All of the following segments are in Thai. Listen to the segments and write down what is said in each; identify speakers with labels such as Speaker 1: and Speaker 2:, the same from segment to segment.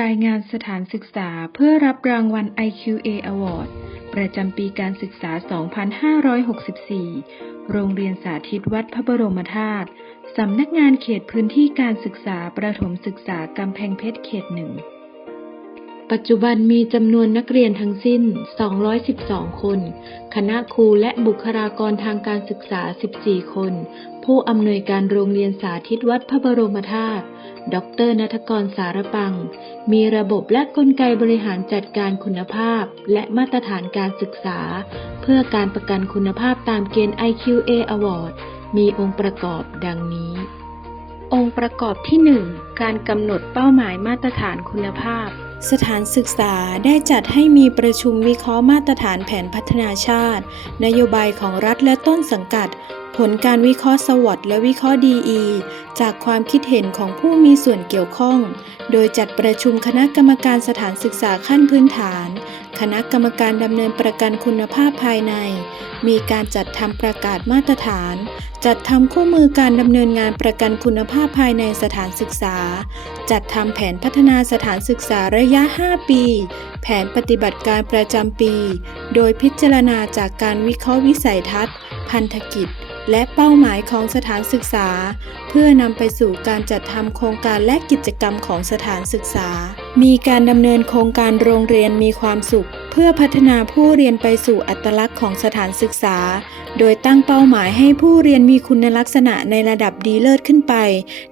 Speaker 1: รายงานสถานศึกษาเพื่อรับรางวัล IQA Award ประจำปีการศึกษา 2564 โรงเรียนสาธิตวัดพระบรมธาตุ สำนักงานเขตพื้นที่การศึกษาประถมศึกษากำแพงเพชรเขตหนึ่ง ปัจจุบันมีจำนวนนักเรียนทั้งสิ้น 212 คน คณะครูและบุคลากรทางการศึกษา 14 คน ผู้อำนวยการโรงเรียนสาธิตวัดพระบรมธาตุ ดรนัทกรสารปัง มีระบบและกลไกบริหารจัดการคุณภาพ และมาตรฐานการศึกษา เพื่อการประกันคุณภาพตามเกณฑ์ IQA Award มีองค์ประกอบดังนี้ องค์ประกอบที่ 1 การกำหนดเป้าหมายมาตรฐานคุณภาพ สถานศึกษาได้จัดให้มีประชุมวิเคราะห์มาตรฐานแผนพัฒนาชาติ นโยบายของรัฐและต้นสังกัด ผลการวิเคราะห์สวอตและวิเคราะห์ DE จากความคิดเห็นของผู้มีส่วนเกี่ยวข้อง โดยจัดประชุมคณะกรรมการสถานศึกษาขั้นพื้นฐาน คณะกรรมการดำเนินประกันคุณภาพภายใน มีการจัดทำประกาศมาตรฐาน จัดทำคู่มือการดำเนินงานประกันคุณภาพภายในสถานศึกษา จัดทำแผนพัฒนาสถานศึกษาระยะ 5 ปี แผนปฏิบัติการประจำปี โดยพิจารณาจากการวิเคราะห์วิสัยทัศน์ พันธกิจ และเป้าหมายของสถานศึกษา เพื่อนำไปสู่การจัดทำโครงการและกิจกรรมของสถานศึกษา มีการดำเนินโครงการโรงเรียนมีความสุข เพื่อพัฒนาผู้เรียนไปสู่อัตลักษณ์ของสถานศึกษา โดยตั้งเป้าหมายให้ผู้เรียนมีคุณลักษณะในระดับดีเลิศขึ้นไป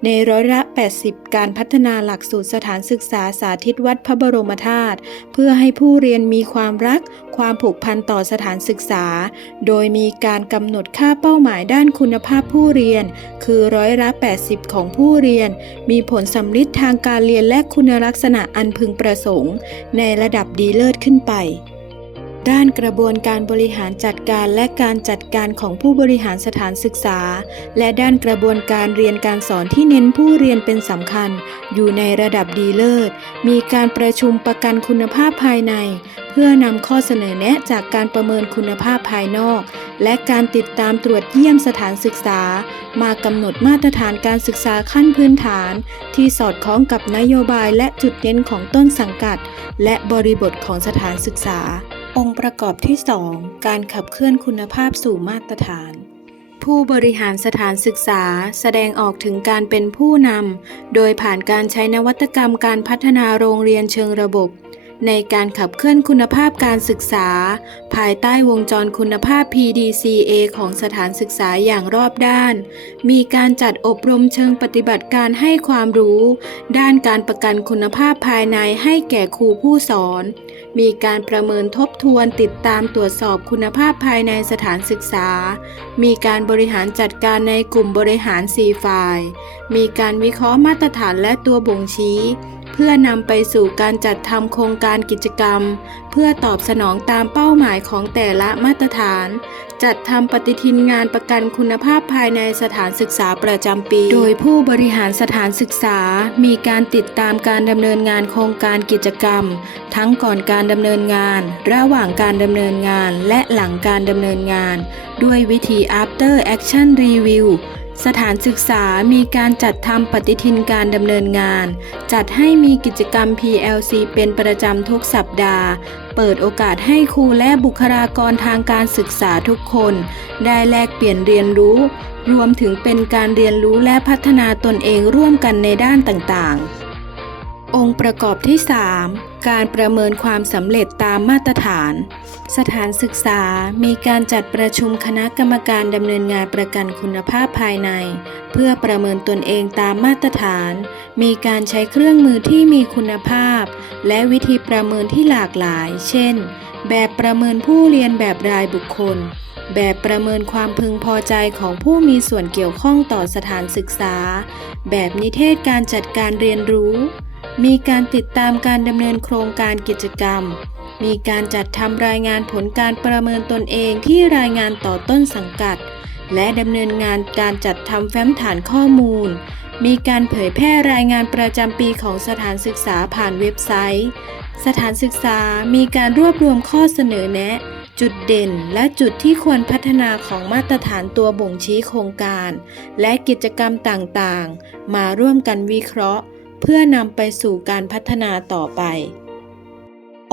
Speaker 1: ในร้อยละ 80 การพัฒนาหลักสูตรสถานศึกษาสาธิตวัดพระบรมธาตุเพื่อให้ผู้เรียนมีความรักความผูกพันต่อสถานศึกษา โดยมีการกำหนดค่าเป้าหมายด้านคุณภาพผู้เรียน คือร้อยละ 80 ของผู้เรียน มีผลสำลิดทางการเรียนและคุณลักษณะอันพึงประสงค์ ในระดับดีเลิศขึ้นไป ด้านกระบวนการบริหารจัดการและการจัดการของผู้บริหารสถานศึกษา และด้านกระบวนการเรียนการสอนที่เน้นผู้เรียนเป็นสำคัญ อยู่ในระดับดีเลิศ มีการประชุมประกันคุณภาพภายใน เพื่อนำข้อเสนอแนะจากการประเมินคุณภาพภายนอก และการติดตามตรวจเยี่ยมสถานศึกษา มากำหนดมาตรฐานการศึกษาขั้นพื้นฐาน ที่สอดคล้องกับนโยบายและจุดเน้นของต้นสังกัด และบริบทของสถานศึกษา องค์ประกอบที่ 2 การขับเคลื่อนคุณภาพสู่มาตรฐาน ผู้บริหารสถานศึกษาแสดงออกถึงการเป็นผู้นำ โดยผ่านการใช้นวัตกรรมการพัฒนาโรงเรียนเชิงระบบ ในการขับเคลื่อนคุณภาพการศึกษา ภายใต้วงจรคุณภาพ PDCA ของสถานศึกษาอย่างรอบด้าน มีการจัดอบรมเชิงปฏิบัติการให้ความรู้ ด้านการประกันคุณภาพภายในให้แก่ครูผู้สอน มีการประเมินทบทวนติดตามตรวจสอบคุณภาพภายในสถานศึกษา มีการบริหารจัดการในกลุ่มบริหาร 4 ฝ่าย มีการวิเคราะห์มาตรฐานและตัวบ่งชี้ เพื่อนำไปสู่การจัดทำโครงการกิจกรรม เพื่อตอบสนองตามเป้าหมายของแต่ละมาตรฐาน จัดทำปฏิทินงานประกันคุณภาพภายในสถานศึกษาประจำปี โดยผู้บริหารสถานศึกษา มีการติดตามการดำเนินงานโครงการกิจกรรม ทั้งก่อนการดำเนินงาน ระหว่างการดำเนินงาน และหลังการดำเนินงาน ด้วยวิธี after action review สถานศึกษามีการจัดทำปฏิทินการดำเนินงาน จัดให้มีกิจกรรม PLC เป็นประจำทุกสัปดาห์ เปิดโอกาสให้ครูและบุคลากรทางการศึกษาทุกคน ได้แลกเปลี่ยนเรียนรู้ รวมถึงเป็นการเรียนรู้และพัฒนาตนเองร่วมกันในด้านต่างๆ องค์ประกอบที่ 3 การประเมินความสำเร็จตามมาตรฐาน สถานศึกษามีการจัดประชุมคณะกรรมการดำเนินงานประกันคุณภาพภายใน เพื่อประเมินตนเองตามมาตรฐาน มีการใช้เครื่องมือที่มีคุณภาพ และวิธีประเมินที่หลากหลาย เช่น แบบประเมินผู้เรียนแบบรายบุคคล แบบประเมินความพึงพอใจของผู้มีส่วนเกี่ยวข้องต่อสถานศึกษา แบบนิเทศการจัดการเรียนรู้ มีการติดตามการดำเนินโครงการกิจกรรม มีการจัดทำรายงานผลการประเมินตนเองที่รายงานต่อต้นสังกัด และดำเนินงานการจัดทำแฟ้มฐานข้อมูล มีการเผยแพร่รายงานประจำปีของสถานศึกษาผ่านเว็บไซต์ สถานศึกษามีการรวบรวมข้อเสนอแนะ จุดเด่นและจุดที่ควรพัฒนาของมาตรฐานตัวบ่งชี้โครงการ และกิจกรรมต่างๆ มาร่วมกันวิเคราะห์ เพื่อนำไปสู่การพัฒนาต่อไป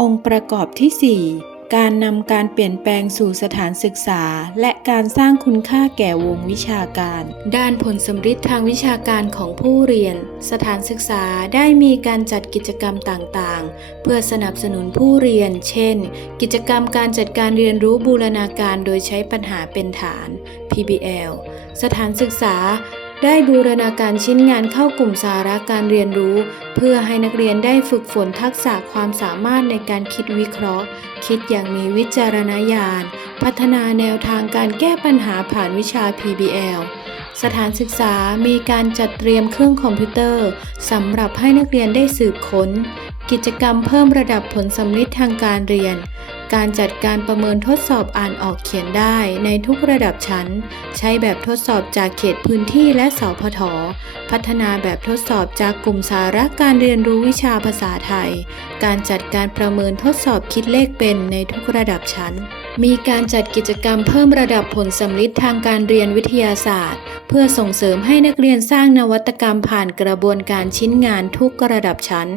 Speaker 1: องค์ประกอบที่ 4 การนำการเปลี่ยนแปลงสู่สถานศึกษา และการสร้างคุณค่าแก่วงวิชาการ ด้านผลสำฤทธิ์ทางวิชาการของผู้เรียน สถานศึกษาได้มีการจัดกิจกรรมต่างๆ เพื่อสนับสนุนผู้เรียน เช่น กิจกรรมการจัดการเรียนรู้บูรณาการโดยใช้ปัญหาเป็นฐาน PBL สถานศึกษา ได้บูรณาการชิ้นงานเข้ากลุ่มสาระการเรียนรู้ เพื่อให้นักเรียนได้ฝึกฝนทักษะความสามารถในการคิดวิเคราะห์ คิดอย่างมีวิจารณญาณ พัฒนาแนวทางการแก้ปัญหาผ่านวิชา PBL สถานศึกษามีการจัดเตรียมเครื่องคอมพิวเตอร์สำหรับให้นักเรียนได้สืบค้น กิจกรรมเพิ่มระดับผลสำลิดทางการเรียน การจัดการประเมินทดสอบอ่านออกเขียนได้ในทุกระดับชั้น ใช้แบบทดสอบจากเขตพื้นที่และสพท พัฒนาแบบทดสอบจากกลุ่มสาระการเรียนรู้วิชาภาษาไทย การจัดการประเมินทดสอบคิดเลขเป็นในทุกระดับชั้น มีการจัดกิจกรรมเพิ่มระดับผลสำลิดทางการเรียนวิทยาศาสตร์ เพื่อส่งเสริมให้นักเรียนสร้างนวัตกรรมผ่านกระบวนการชิ้นงานทุกระดับชั้น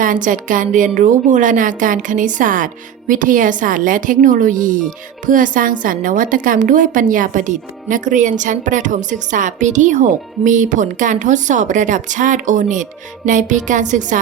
Speaker 1: การจัดการเรียนรู้บูรณาการคณิตศาสตร์ วิทยาศาสตร์และเทคโนโลยี เพื่อสร้างสรรค์นวัตกรรมด้วยปัญญาประดิษฐ์ นักเรียนชั้นประถมศึกษาปีที่ 6 มีผลการทดสอบระดับชาติ O-NET ในปีการศึกษา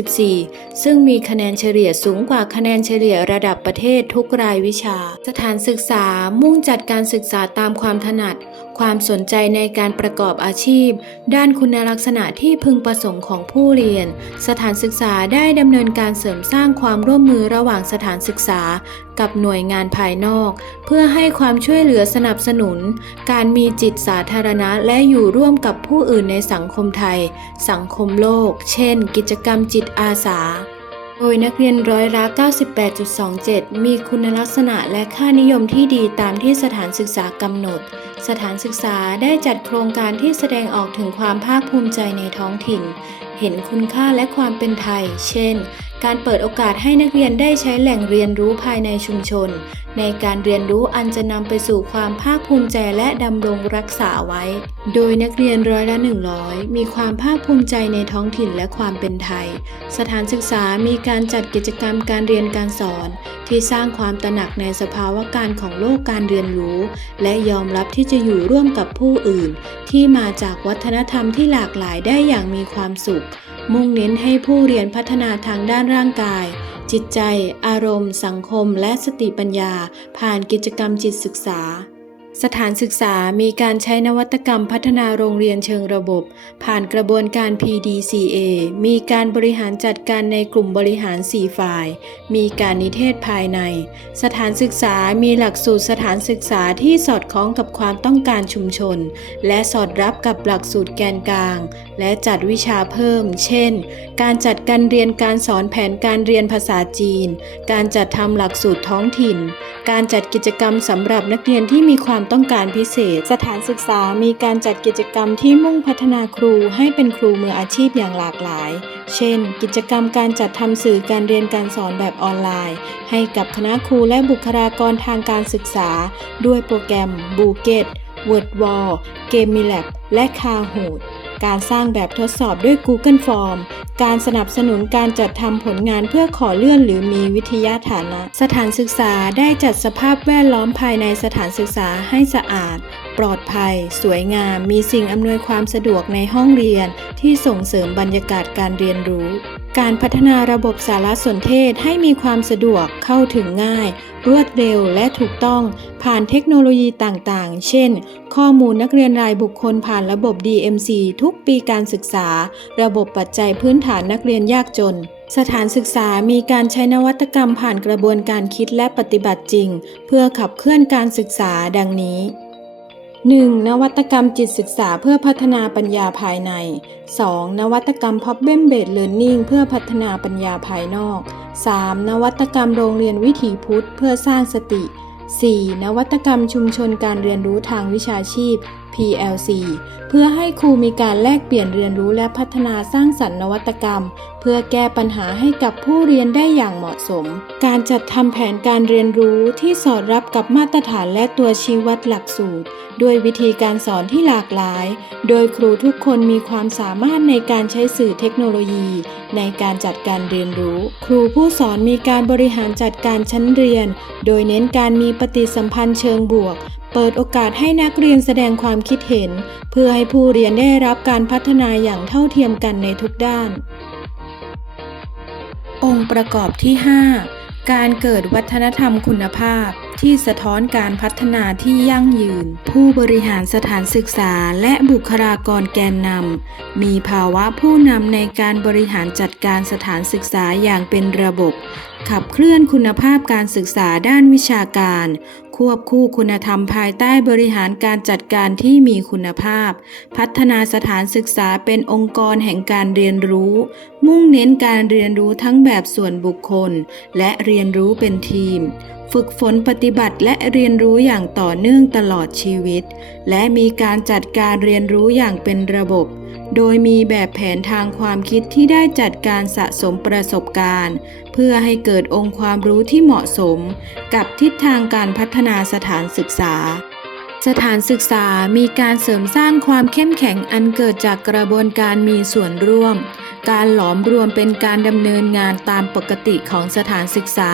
Speaker 1: 2564 ซึ่งมีคะแนนเฉลี่ยสูงกว่าคะแนนเฉลี่ยระดับประเทศทุกรายวิชา สถานศึกษามุ่งจัดการศึกษาตามความถนัด ความสนใจในการประกอบอาชีพ ด้านคุณลักษณะที่พึงประสงค์ของผู้เรียน สถานศึกษาได้ดำเนินการเสริมสร้างความร่วมมือระระหว่างสถานศึกษากับหน่วยงานภายนอก เพื่อให้ความช่วยเหลือสนับสนุน การมีจิตสาธารณะและอยู่ร่วมกับผู้อื่นในสังคมไทย สังคมโลก เช่น กิจกรรมจิตอาสาโดยนักเรียนร้อยละ 98.27 มีคุณลักษณะและค่านิยมที่ดีตามที่สถานศึกษากำหนด สถานศึกษาได้จัดโครงการที่แสดงออกถึงความภาคภูมิใจในท้องถิ่น เห็นคุณค่าและความเป็นไทย เช่นการเปิดโอกาสให้นักเรียนได้ใช้แหล่งเรียนรู้ภายในชุมชน ในการเรียนรู้อันจะนำไปสู่ความภาคภูมิใจและดำรงรักษาไว้ โดยนักเรียนร้อยละ 100 มีความภาคภูมิใจในท้องถิ่นและความเป็นไทย สถานศึกษามีการจัดกิจกรรมการเรียนการสอน ที่สร้างความตระหนักในสภาวะการของโลกการเรียนรู้ และยอมรับที่จะอยู่ร่วมกับผู้อื่น ที่มาจากวัฒนธรรมที่หลากหลายได้อย่างมีความสุข มุ่งเน้นให้ผู้เรียนพัฒนาทางด้านร่างกาย จิตใจ อารมณ์ สังคม และสติปัญญา ผ่านกิจกรรมจิตศึกษา สถานศึกษามีการใช้นวัตกรรมพัฒนาโรงเรียนเชิงระบบ ผ่านกระบวนการ PDCA มีการบริหารจัดการในกลุ่มบริหาร 4 ฝ่าย มีการนิเทศภายใน สถานศึกษามีหลักสูตรสถานศึกษาที่สอดคล้องกับความต้องการชุมชน และสอดรับกับหลักสูตรแกนกลาง และจัดวิชาเพิ่ม เช่น การจัดการเรียนการสอนแผนการเรียนภาษาจีน การจัดทำหลักสูตรท้องถิ่น การจัดกิจกรรมสำหรับนักเรียนที่มีความต้องการพิเศษ สถานศึกษามีการจัดกิจกรรมที่มุ่งพัฒนาครูให้เป็นครูมืออาชีพอย่างหลากหลาย เช่น กิจกรรมการจัดทำสื่อการเรียนการสอนแบบออนไลน์ ให้กับคณะครูและบุคลากรทางการศึกษา ด้วยโปรแกรมบูเกตเวิร์ดวอลเกมมิแลบและคาโฮด การสร้างแบบทดสอบด้วย Google Form การสนับสนุนการจัดทำผลงานเพื่อขอเลื่อนหรือมีวิทยาฐานะ สถานศึกษาได้จัดสภาพแวดล้อมภายในสถานศึกษาให้สะอาด ปลอดภัย สวยงาม มีสิ่งอำนวยความสะดวกในห้องเรียนที่ส่งเสริมบรรยากาศการเรียนรู้ การพัฒนาระบบสารสนเทศให้มีความสะดวกเข้าถึงง่าย รวดเร็วและถูกต้อง ผ่านเทคโนโลยีต่างๆ เช่น ข้อมูลนักเรียนรายบุคคลผ่านระบบ DMC ทุกปีการศึกษา ระบบปัจจัยพื้นฐานนักเรียนยากจน สถานศึกษามีการใช้นวัตกรรมผ่านกระบวนการคิดและปฏิบัติจริง เพื่อขับเคลื่อนการศึกษาดังนี้ 1. นวัตกรรมจิตศึกษาเพื่อพัฒนาปัญญาภายใน 2. นวัตกรรม Problem Based Learning เพื่อพัฒนาปัญญาภายนอก 3. นวัตกรรมโรงเรียนวิถีพุทธ เพื่อสร้างสติ 4. นวัตกรรมชุมชนการเรียนรู้ทางวิชาชีพ PLC เพื่อให้ครูมีการแลกเปลี่ยนเรียนรู้และพัฒนาสร้างสรรค์นวัตกรรม เพื่อแก้ปัญหาให้กับผู้เรียนได้อย่างเหมาะสม การจัดทำแผนการเรียนรู้ที่สอดรับกับมาตรฐานและตัวชี้วัดหลักสูตร ด้วยวิธีการสอนที่หลากหลาย โดยครูทุกคนมีความสามารถในการใช้สื่อเทคโนโลยี ในการจัดการเรียนรู้ ครูผู้สอนมีการบริหารจัดการชั้นเรียน โดยเน้นการมีปฏิสัมพันธ์เชิงบวก เปิดโอกาสให้นักเรียนแสดงความคิดเห็น เพื่อให้ผู้เรียนได้รับการพัฒนาอย่างเท่าเทียมกันในทุกด้าน องค์ประกอบที่ 5 การเกิดวัฒนธรรมคุณภาพที่สะท้อนการพัฒนาที่ยั่งยืน ผู้บริหารสถานศึกษาและบุคลากรแกนนำมีภาวะผู้นำในการบริหารจัดการสถานศึกษาอย่างเป็นระบบ ขับเคลื่อนคุณภาพการศึกษาด้านวิชาการ ควบคู่คุณธรรมภายใต้บริหารการจัดการที่มีคุณภาพ พัฒนาสถานศึกษาเป็นองค์กรแห่งการเรียนรู้ มุ่งเน้นการเรียนรู้ทั้งแบบส่วนบุคคล และเรียนรู้เป็นทีม ฝึกฝนปฏิบัติและเรียนรู้อย่างต่อเนื่องตลอดชีวิต และมีการจัดการเรียนรู้อย่างเป็นระบบ โดยมีแบบแผนทางความคิดที่ได้จัดการสะสมประสบการณ์ เพื่อให้เกิดองค์ความรู้ที่เหมาะสม กับทิศทางการพัฒนาสถานศึกษา สถานศึกษามีการเสริมสร้างความเข้มแข็งอันเกิดจากกระบวนการมีส่วนร่วม การหลอมรวมเป็นการดำเนินงานตามปกติของสถานศึกษา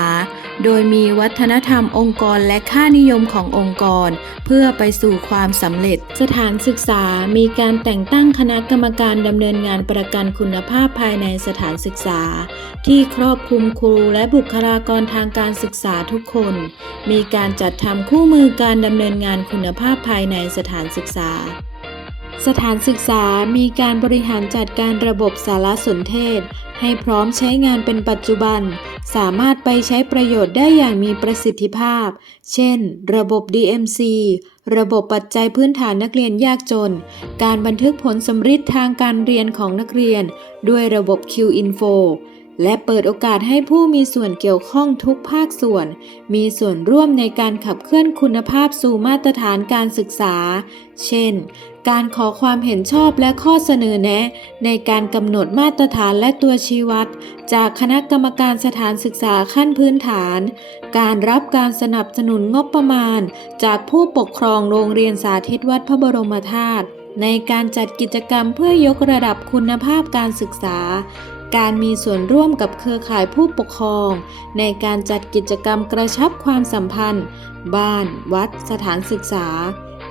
Speaker 1: โดยมีวัฒนธรรมองค์กรและค่านิยมขององค์กร เพื่อไปสู่ความสำเร็จ สถานศึกษามีการแต่งตั้งคณะกรรมการดำเนินงานประกันคุณภาพภายในสถานศึกษา ที่ครอบคลุมครูและบุคลากรทางการศึกษาทุกคน มีการจัดทำคู่มือการดำเนินงานคุณภาพภายในสถานศึกษา สถานศึกษามีการบริหารจัดการระบบสารสนเทศ ให้พร้อมใช้งานเป็นปัจจุบัน สามารถไปใช้ประโยชน์ได้อย่างมีประสิทธิภาพ เช่น ระบบ DMC ระบบปัจจัยพื้นฐานนักเรียนยากจน การบันทึกผลสำฤทธิ์ทางการเรียนของนักเรียน ด้วยระบบ Q-Info และเปิดโอกาสให้ผู้มีส่วนเกี่ยวข้องทุกภาคส่วน มีส่วนร่วมในการขับเคลื่อนคุณภาพสู่มาตรฐานการศึกษา เช่น การขอความเห็นชอบและข้อเสนอแนะ ในการกำหนดมาตรฐานและตัวชี้วัด จากคณะกรรมการสถานศึกษาขั้นพื้นฐาน การรับการสนับสนุนงบประมาณ จากผู้ปกครองโรงเรียนสาธิตวัดพระบรมธาตุในการจัดกิจกรรมเพื่อยกระดับคุณภาพการศึกษา การมีส่วนร่วมกับเครือข่ายผู้ปกครอง ในการจัดกิจกรรมกระชับความสัมพันธ์ บ้าน วัด สถานศึกษา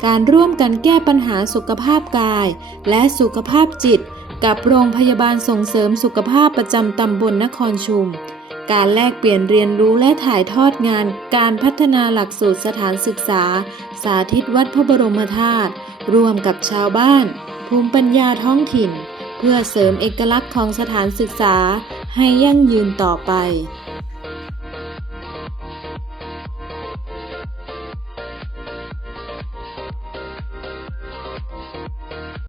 Speaker 1: การร่วมกันแก้ปัญหาสุขภาพกาย และสุขภาพจิต กับโรงพยาบาลส่งเสริมสุขภาพประจำตำบลนครชุม การแลกเปลี่ยนเรียนรู้และถ่ายทอดงาน การพัฒนาหลักสูตรสถานศึกษา สาธิตวัดพระบรมธาตุร่วมกับชาวบ้าน ภูมิปัญญาท้องถิ่น เพื่อเสริมเอกลักษณ์ของสถานศึกษาให้ยั่งยืนต่อไป